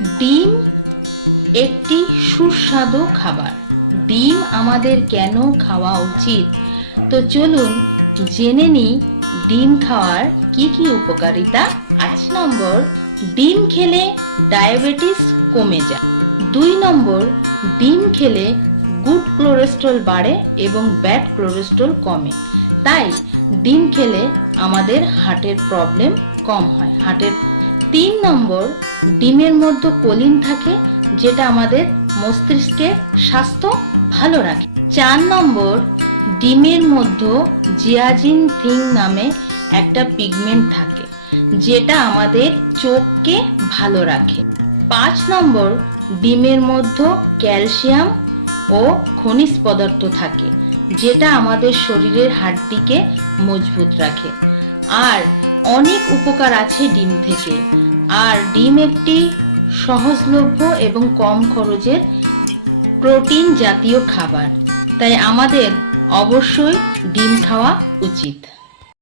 ডিম একটি সুস্বাদু খাবার। ডিম আমাদের কেন খাওয়া উচিত? তো চলুন জেনে নিই ডিম খাওয়ার কি কি উপকারিতা আছে। 1 নম্বর, ডিম খেলে ডায়াবেটিস কমে যায়। 2 নম্বর, ডিম খেলে গুড কোলেস্টেরল বাড়ে এবং ব্যাড কোলেস্টেরল কমে। তাই ডিম খেলে আমাদের হার্টের প্রবলেম কম হয়। 3 নম্বর, ডিমের মধ্যে কোলিন থাকে, যেটা আমাদের মস্তিষ্কের স্বাস্থ্য ভালো রাখে। 4 নম্বর, ডিমের মধ্যে জিয়াজিন থিং নামে একটা পিগমেন্ট থাকে, যেটা আমাদের চোখকে ভালো রাখে। 5 নম্বর, ডিমের মধ্যে ক্যালসিয়াম ও খনিজ পদার্থ থাকে, যেটা আমাদের শরীরের হাড়টিকে মজবুত রাখে। আর অনেক উপকার আছে ডিম থেকে। আর ডিম একটি সহজলভ্য এবং কম খরচের প্রোটিন জাতীয় খাবার। তাই আমাদের অবশ্যই ডিম খাওয়া উচিত।